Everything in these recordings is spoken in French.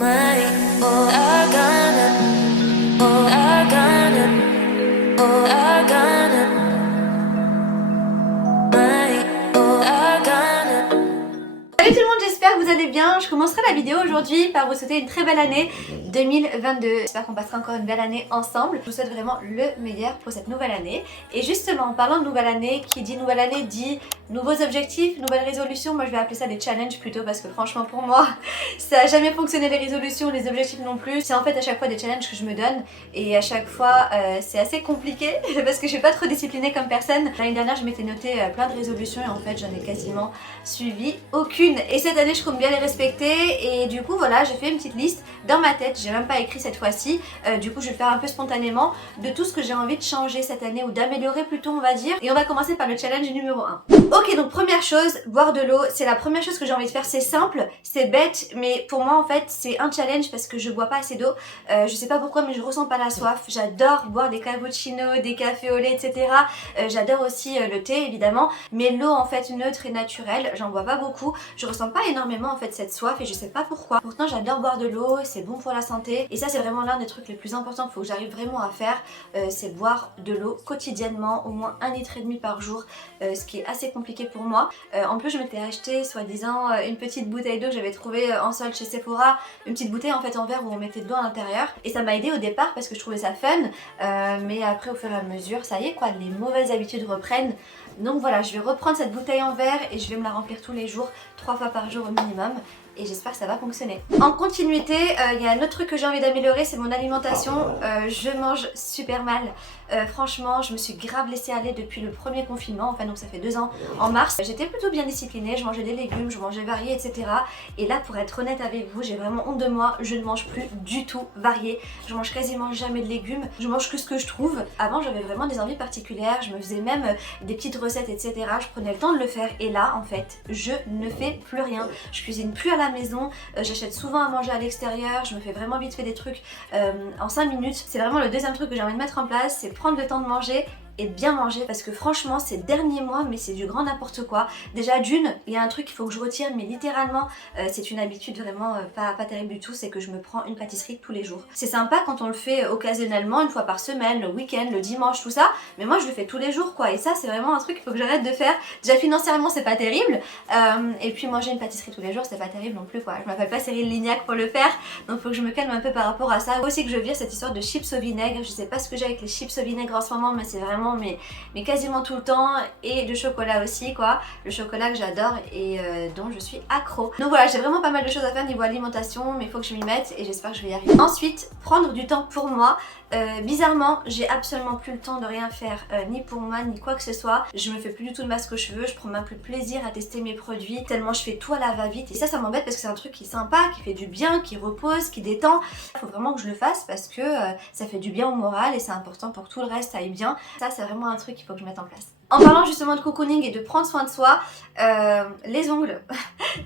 Salut tout le monde, j'espère que vous allez bien. Je commencerai la vidéo aujourd'hui par vous souhaiter une très belle année 2022. J'espère qu'on passera encore une belle année ensemble. Je vous souhaite vraiment le meilleur pour cette nouvelle année. Et justement, en parlant de nouvelle année, qui dit nouvelle année dit nouveaux objectifs, nouvelles résolutions. Moi je vais appeler ça des challenges plutôt parce que franchement pour moi, ça n'a jamais fonctionné les résolutions, les objectifs non plus. C'est en fait à chaque fois des challenges que je me donne et à chaque fois c'est assez compliqué parce que je suis pas trop disciplinée comme personne. L'année dernière je m'étais noté plein de résolutions et en fait j'en ai quasiment suivi aucune. Et cette année je compte bien les respecter et du coup voilà, j'ai fait une petite liste dans ma tête, j'ai même pas écrit cette fois-ci, du coup je vais le faire un peu spontanément de tout ce que j'ai envie de changer cette année ou d'améliorer plutôt on va dire. Et on va commencer par le challenge numéro 1. Ok, donc première chose, boire de l'eau, c'est la première chose que j'ai envie de faire, c'est simple, c'est bête, mais pour moi en fait c'est un challenge parce que je bois pas assez d'eau, je sais pas pourquoi mais je ressens pas la soif, j'adore boire des cappuccinos, des cafés au lait etc, j'adore aussi le thé évidemment, mais l'eau en fait neutre et naturelle, j'en bois pas beaucoup, je ressens pas énormément en fait cette soif et je sais pas pourquoi, pourtant j'adore boire de l'eau, c'est bon pour la santé et ça c'est vraiment l'un des trucs les plus importants qu'il faut que j'arrive vraiment à faire, c'est boire de l'eau quotidiennement, au moins 1,5 litre par jour, ce qui est assez compliqué pour moi. En plus je m'étais acheté soi-disant une petite bouteille d'eau que j'avais trouvée en solde chez Sephora, une petite bouteille en fait en verre où on mettait de l'eau à l'intérieur et ça m'a aidé au départ parce que je trouvais ça fun, mais après au fur et à mesure ça y est quoi, les mauvaises habitudes reprennent. Donc voilà, je vais reprendre cette bouteille en verre et je vais me la remplir tous les jours, 3 fois par jour au minimum. Et j'espère que ça va fonctionner. En continuité, il y a un autre truc que j'ai envie d'améliorer, c'est mon alimentation. Je mange super mal. Franchement, je me suis grave laissée aller depuis le premier confinement, enfin donc ça fait 2 ans, en mars. J'étais plutôt bien disciplinée, je mangeais des légumes, je mangeais varié, etc. Et là, pour être honnête avec vous, j'ai vraiment honte de moi, je ne mange plus du tout varié. Je mange quasiment jamais de légumes, je mange que ce que je trouve. Avant, j'avais vraiment des envies particulières, je me faisais même des petites recettes, etc. Je prenais le temps de le faire. Et là, en fait, je ne fais plus rien. Je cuisine plus à la maison, j'achète souvent à manger à l'extérieur, je me fais vraiment vite fait des trucs en 5 minutes. C'est vraiment le deuxième truc que j'ai envie de mettre en place, c'est prendre le temps de manger et bien manger parce que franchement ces derniers mois mais c'est du grand n'importe quoi. Déjà d'une, il y a un truc qu'il faut que je retire mais littéralement c'est une habitude vraiment pas terrible du tout, c'est que je me prends une pâtisserie tous les jours. C'est sympa quand on le fait occasionnellement, une fois par semaine, le week-end, le dimanche, tout ça, mais moi je le fais tous les jours quoi et ça c'est vraiment un truc qu'il faut que j'arrête de faire. Déjà financièrement c'est pas terrible et puis manger une pâtisserie tous les jours c'est pas terrible non plus quoi. Je m'appelle pas Cyril Lignac pour le faire donc faut que je me calme un peu par rapport à ça. Aussi que je vire cette histoire de chips au vinaigre, je sais pas ce que j'ai avec les chips au vinaigre en ce moment mais c'est vraiment mais quasiment tout le temps et de chocolat aussi quoi, le chocolat que j'adore et dont je suis accro. Donc voilà, j'ai vraiment pas mal de choses à faire niveau alimentation mais il faut que je m'y mette et j'espère que je vais y arriver. Ensuite, prendre du temps pour moi. Bizarrement, j'ai absolument plus le temps de rien faire, ni pour moi ni quoi que ce soit. Je me fais plus du tout de masque aux cheveux, je prends même plus plaisir à tester mes produits tellement je fais tout à la va-vite et ça m'embête parce que c'est un truc qui est sympa, qui fait du bien, qui repose, qui détend. Il faut vraiment que je le fasse parce que ça fait du bien au moral et c'est important pour que tout le reste ça aille bien. Ça c'est vraiment un truc qu'il faut que je mette en place. En parlant justement de cocooning et de prendre soin de soi, les ongles,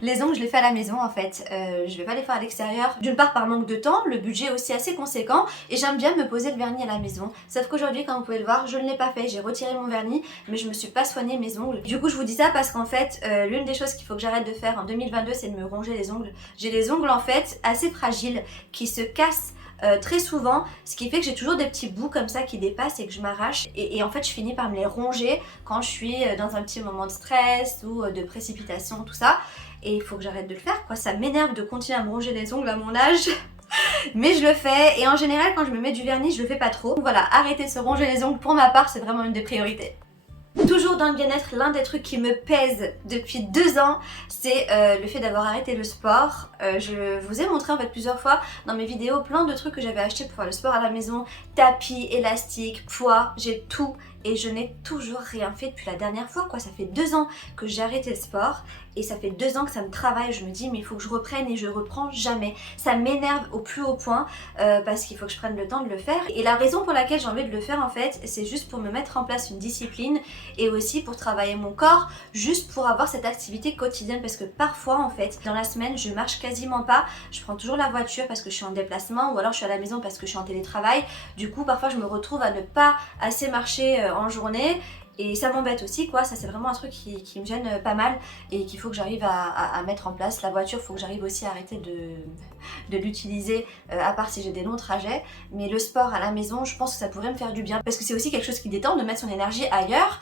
les ongles je les fais à la maison en fait, je vais pas les faire à l'extérieur, d'une part par manque de temps, le budget est aussi assez conséquent et j'aime bien me poser le vernis à la maison, sauf qu'aujourd'hui comme vous pouvez le voir je ne l'ai pas fait, j'ai retiré mon vernis mais je me suis pas soigné mes ongles. Du coup je vous dis ça parce qu'en fait l'une des choses qu'il faut que j'arrête de faire en 2022 c'est de me ronger les ongles. J'ai les ongles en fait assez fragiles qui se cassent très souvent, ce qui fait que j'ai toujours des petits bouts comme ça qui dépassent et que je m'arrache et en fait je finis par me les ronger quand je suis dans un petit moment de stress ou de précipitation tout ça et il faut que j'arrête de le faire quoi, ça m'énerve de continuer à me ronger les ongles à mon âge mais je le fais et en général quand je me mets du vernis je le fais pas trop. Donc voilà, arrêter de se ronger les ongles pour ma part c'est vraiment une des priorités. Toujours dans le bien-être, l'un des trucs qui me pèse depuis 2 ans, c'est le fait d'avoir arrêté le sport. Je vous ai montré en fait plusieurs fois dans mes vidéos plein de trucs que j'avais acheté pour faire le sport à la maison, tapis, élastique, poids, j'ai tout et je n'ai toujours rien fait depuis la dernière fois quoi. Ça fait 2 ans que j'ai arrêté le sport et ça fait 2 ans que ça me travaille. Je me dis mais il faut que je reprenne et je reprends jamais. Ça m'énerve au plus haut point parce qu'il faut que je prenne le temps de le faire et la raison pour laquelle j'ai envie de le faire en fait c'est juste pour me mettre en place une discipline et aussi pour travailler mon corps, juste pour avoir cette activité quotidienne parce que parfois en fait dans la semaine je marche quasiment pas, je prends toujours la voiture parce que je suis en déplacement ou alors je suis à la maison parce que je suis en télétravail. Du coup parfois je me retrouve à ne pas assez marcher en journée et ça m'embête aussi quoi, ça c'est vraiment un truc qui me gêne pas mal et qu'il faut que j'arrive à mettre en place. La voiture, faut que j'arrive aussi à arrêter de l'utiliser à part si j'ai des longs trajets, mais le sport à la maison, je pense que ça pourrait me faire du bien parce que c'est aussi quelque chose qui détend de mettre son énergie ailleurs,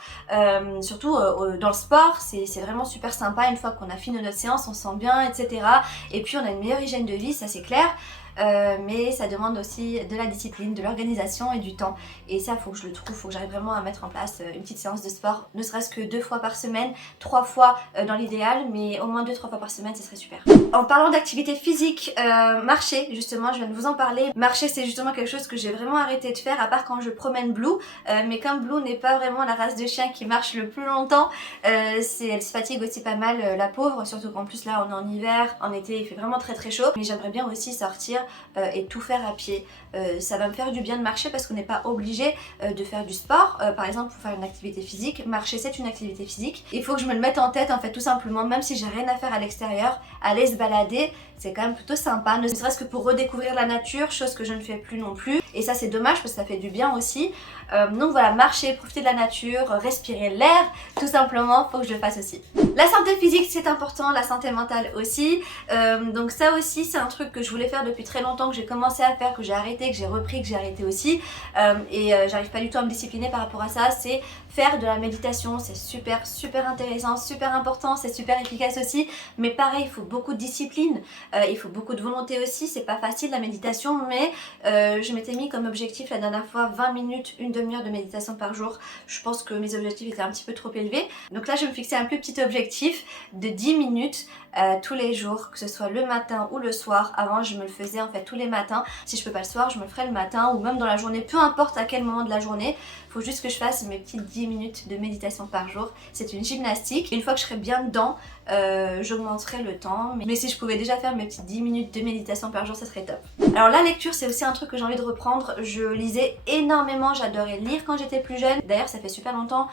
surtout dans le sport, c'est vraiment super sympa une fois qu'on a fini notre séance, on se sent bien, etc. Et puis on a une meilleure hygiène de vie, ça c'est clair. Mais ça demande aussi de la discipline, de l'organisation et du temps. Et ça, faut que je le trouve, faut que j'arrive vraiment à mettre en place une petite séance de sport, ne serait-ce que 2 fois par semaine, 3 fois dans l'idéal, mais au moins 2-3 fois par semaine, ce serait super. En parlant d'activité physique, marcher, justement, je viens de vous en parler. Marcher, c'est justement quelque chose que j'ai vraiment arrêté de faire, à part quand je promène Blue. Mais comme Blue n'est pas vraiment la race de chien qui marche le plus longtemps, elle se fatigue aussi pas mal, la pauvre, surtout qu'en plus là, on est en hiver, en été, il fait vraiment très très chaud. Mais j'aimerais bien aussi sortir et tout faire à pied. Ça va me faire du bien de marcher parce qu'on n'est pas obligé de faire du sport. Par exemple, pour faire une activité physique, marcher c'est une activité physique. Il faut que je me le mette en tête en fait tout simplement, même si j'ai rien à faire à l'extérieur, aller se balader, c'est quand même plutôt sympa, ne serait-ce que pour redécouvrir la nature, chose que je ne fais plus non plus. Et ça c'est dommage parce que ça fait du bien aussi. Donc voilà, marcher, profiter de la nature, respirer l'air, tout simplement, faut que je le fasse aussi. La santé physique c'est important, la santé mentale aussi. Donc ça aussi c'est un truc que je voulais faire depuis très longtemps, que j'ai commencé à faire, que j'ai arrêté, que j'ai repris, que j'ai arrêté aussi. J'arrive pas du tout à me discipliner par rapport à ça, c'est faire de la méditation, c'est super intéressant, super important, c'est super efficace aussi. Mais pareil, il faut beaucoup de discipline, il faut beaucoup de volonté aussi, c'est pas facile la méditation, mais je m'étais mis comme objectif la dernière fois 20 minutes, une demi-heure de méditation par jour. Je pense que mes objectifs étaient un petit peu trop élevés. Donc là, je vais me fixer un plus petit objectif de 10 minutes tous les jours, que ce soit le matin ou le soir. Avant, je me le faisais en fait tous les matins. Si je peux pas le soir, je me le ferai le matin ou même dans la journée, peu importe à quel moment de la journée. Il faut juste que je fasse mes petites 10 minutes de méditation par jour. C'est une gymnastique. Une fois que je serai bien dedans, j'augmenterai le temps. Mais si je pouvais déjà faire mes petites 10 minutes de méditation par jour, ça serait top. Alors la lecture, c'est aussi un truc que j'ai envie de reprendre. Je lisais énormément, j'adorais lire quand j'étais plus jeune. D'ailleurs, ça fait super longtemps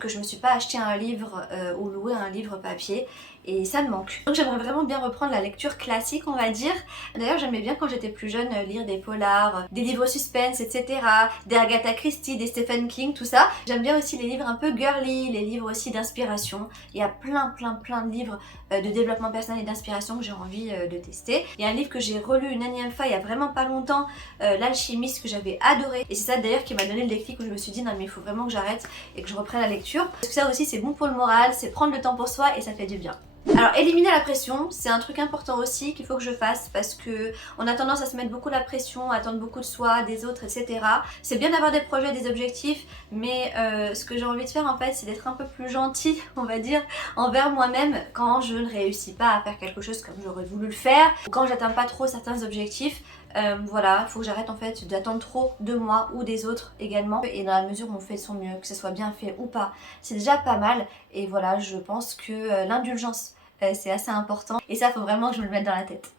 que je me suis pas acheté un livre ou loué un livre papier. Et ça me manque. Donc j'aimerais vraiment bien reprendre la lecture classique, on va dire. D'ailleurs j'aimais bien quand j'étais plus jeune lire des polars, des livres suspense, etc. Des Agatha Christie, des Stephen King, tout ça. J'aime bien aussi les livres un peu girly, les livres aussi d'inspiration. Il y a plein de livres de développement personnel et d'inspiration que j'ai envie de tester. Il y a un livre que j'ai relu une énième fois il y a vraiment pas longtemps, L'Alchimiste, que j'avais adoré. Et c'est ça d'ailleurs qui m'a donné le déclic où je me suis dit non mais il faut vraiment que j'arrête et que je reprenne la lecture. Parce que ça aussi c'est bon pour le moral, c'est prendre le temps pour soi et ça fait du bien. Alors éliminer la pression, c'est un truc important aussi qu'il faut que je fasse parce que on a tendance à se mettre beaucoup la pression, à attendre beaucoup de soi, des autres, etc. C'est bien d'avoir des projets, des objectifs, mais ce que j'ai envie de faire en fait c'est d'être un peu plus gentil, on va dire, envers moi-même quand je ne réussis pas à faire quelque chose comme j'aurais voulu le faire, ou quand j'atteins pas trop certains objectifs. Voilà, il faut que j'arrête en fait d'attendre trop de moi ou des autres également. Et dans la mesure où on fait de son mieux, que ce soit bien fait ou pas, c'est déjà pas mal. Et voilà, je pense que l'indulgence, c'est assez important. Et ça, il faut vraiment que je me le mette dans la tête.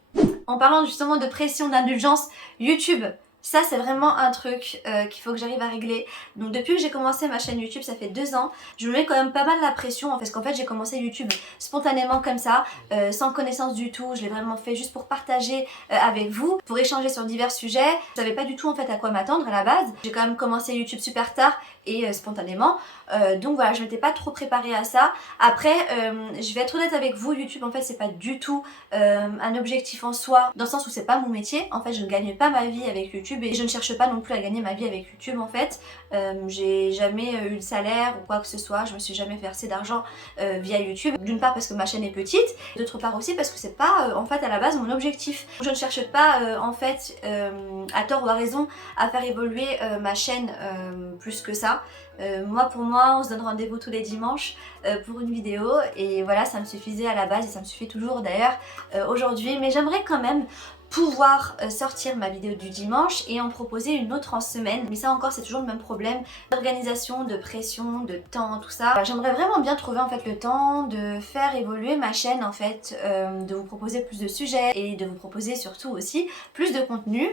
En parlant justement de pression, d'indulgence, YouTube. Ça c'est vraiment un truc qu'il faut que j'arrive à régler. Donc depuis que j'ai commencé ma chaîne YouTube, ça fait 2 ans, je me mets quand même pas mal la pression parce qu'en fait j'ai commencé YouTube spontanément comme ça, sans connaissance du tout. Je l'ai vraiment fait juste pour partager avec vous, pour échanger sur divers sujets. Je savais pas du tout en fait à quoi m'attendre à la base. J'ai quand même commencé YouTube super tard et spontanément. Donc voilà, je m'étais pas trop préparée à ça. Après, je vais être honnête avec vous, YouTube en fait c'est pas du tout un objectif en soi, dans le sens où c'est pas mon métier. En fait je ne gagne pas ma vie avec YouTube et je ne cherche pas non plus à gagner ma vie avec YouTube en fait. J'ai jamais eu de salaire ou quoi que ce soit, je me suis jamais versé d'argent via YouTube. D'une part parce que ma chaîne est petite, d'autre part aussi parce que c'est pas en fait à la base mon objectif. Je ne cherche pas en fait à tort ou à raison à faire évoluer ma chaîne plus que ça. Pour moi, on se donne rendez-vous tous les dimanches pour une vidéo et voilà, ça me suffisait à la base et ça me suffit toujours d'ailleurs aujourd'hui, mais j'aimerais quand même pouvoir sortir ma vidéo du dimanche et en proposer une autre en semaine, mais ça encore c'est toujours le même problème d'organisation, de pression, de temps, tout ça. J'aimerais vraiment bien trouver en fait le temps de faire évoluer ma chaîne en fait, de vous proposer plus de sujets et de vous proposer surtout aussi plus de contenu.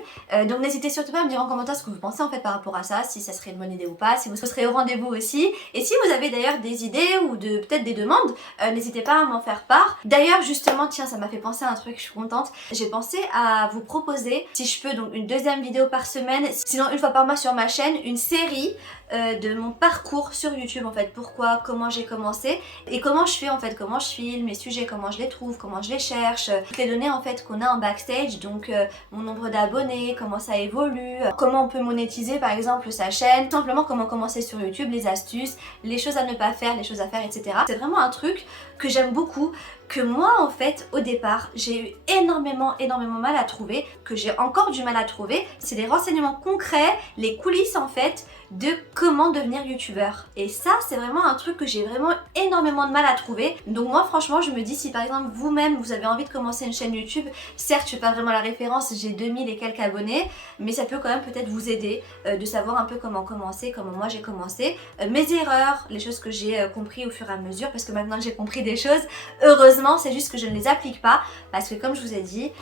Donc n'hésitez surtout pas à me dire en commentaire ce que vous pensez en fait par rapport à ça, si ça serait une bonne idée ou pas, si vous serez au rendez-vous aussi, et si vous avez d'ailleurs des idées ou peut-être des demandes, n'hésitez pas à m'en faire part. D'ailleurs justement, tiens, ça m'a fait penser à un truc, je suis contente, j'ai pensé à à vous proposer, si je peux, donc une deuxième vidéo par semaine, sinon une fois par mois sur ma chaîne, une série de mon parcours sur YouTube en fait, pourquoi, comment j'ai commencé et comment je fais en fait, comment je filme, mes sujets, comment je les trouve, comment je les cherche, toutes les données en fait qu'on a en backstage, donc mon nombre d'abonnés, comment ça évolue, comment on peut monétiser par exemple sa chaîne, tout simplement comment commencer sur YouTube, les astuces, les choses à ne pas faire, les choses à faire, etc. C'est vraiment un truc que j'aime beaucoup, que moi en fait au départ j'ai eu énormément mal à trouver, que j'ai encore du mal à trouver, c'est des renseignements concrets, les coulisses en fait de comment devenir youtubeur. Et ça c'est vraiment un truc que j'ai vraiment énormément de mal à trouver. Donc moi franchement je me dis, si par exemple vous-même vous avez envie de commencer une chaîne YouTube, certes je suis pas vraiment la référence, j'ai 2000 et quelques abonnés, mais ça peut quand même peut-être vous aider de savoir un peu comment commencer, comment moi j'ai commencé, mes erreurs, les choses que j'ai compris au fur et à mesure, parce que maintenant j'ai compris des choses, heureusement, c'est juste que je ne les applique pas, parce que comme je vous ai dit,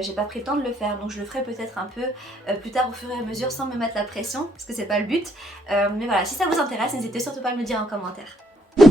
j'ai pas pris le temps de le faire, donc je le ferai peut-être un peu plus tard au fur et à mesure sans me mettre la pression, parce que c'est pas le but. Mais voilà, si ça vous intéresse, n'hésitez surtout pas à me le dire en commentaire.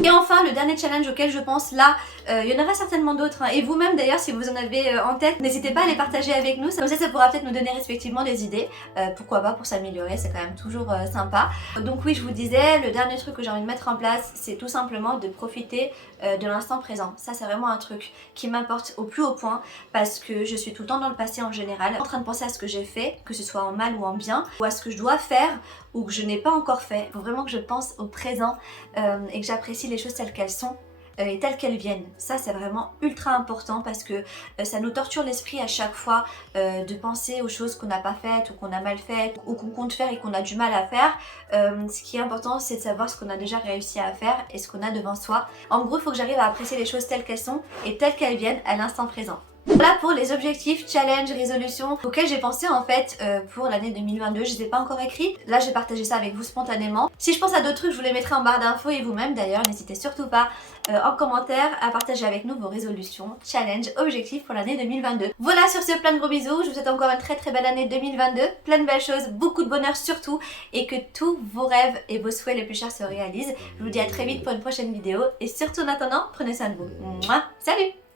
Et enfin, le dernier challenge auquel je pense là, il y en aura certainement d'autres, hein. Et vous-même d'ailleurs, si vous en avez en tête, n'hésitez pas à les partager avec nous, comme ça pourra peut-être nous donner respectivement des idées, pourquoi pas, pour s'améliorer, c'est quand même toujours sympa. Donc oui, je vous disais, le dernier truc que j'ai envie de mettre en place, c'est tout simplement de profiter de l'instant présent. Ça c'est vraiment un truc qui m'importe au plus haut point, parce que je suis tout le temps dans le passé en général, en train de penser à ce que j'ai fait, que ce soit en mal ou en bien, ou à ce que je dois faire ou que je n'ai pas encore fait. Il faut vraiment que je pense au présent et que j'apprécie les choses telles qu'elles sont et telles qu'elles viennent. Ça c'est vraiment ultra important, parce que ça nous torture l'esprit à chaque fois de penser aux choses qu'on n'a pas faites ou qu'on a mal faites ou qu'on compte faire et qu'on a du mal à faire. Ce qui est important, c'est de savoir ce qu'on a déjà réussi à faire et ce qu'on a devant soi. En gros, il faut que j'arrive à apprécier les choses telles qu'elles sont et telles qu'elles viennent à l'instant présent. Voilà pour les objectifs, challenges, résolutions auxquels j'ai pensé en fait pour l'année 2022. Je ne les ai pas encore écrits. Là, j'ai partagé ça avec vous spontanément. Si je pense à d'autres trucs, je vous les mettrai en barre d'infos, et vous-même d'ailleurs, n'hésitez surtout pas en commentaire à partager avec nous vos résolutions, challenges, objectifs pour l'année 2022. Voilà, sur ce, plein de gros bisous. Je vous souhaite encore une très belle année 2022. Plein de belles choses, beaucoup de bonheur surtout, et que tous vos rêves et vos souhaits les plus chers se réalisent. Je vous dis à très vite pour une prochaine vidéo, et surtout en attendant, prenez soin de vous. Mouah, salut!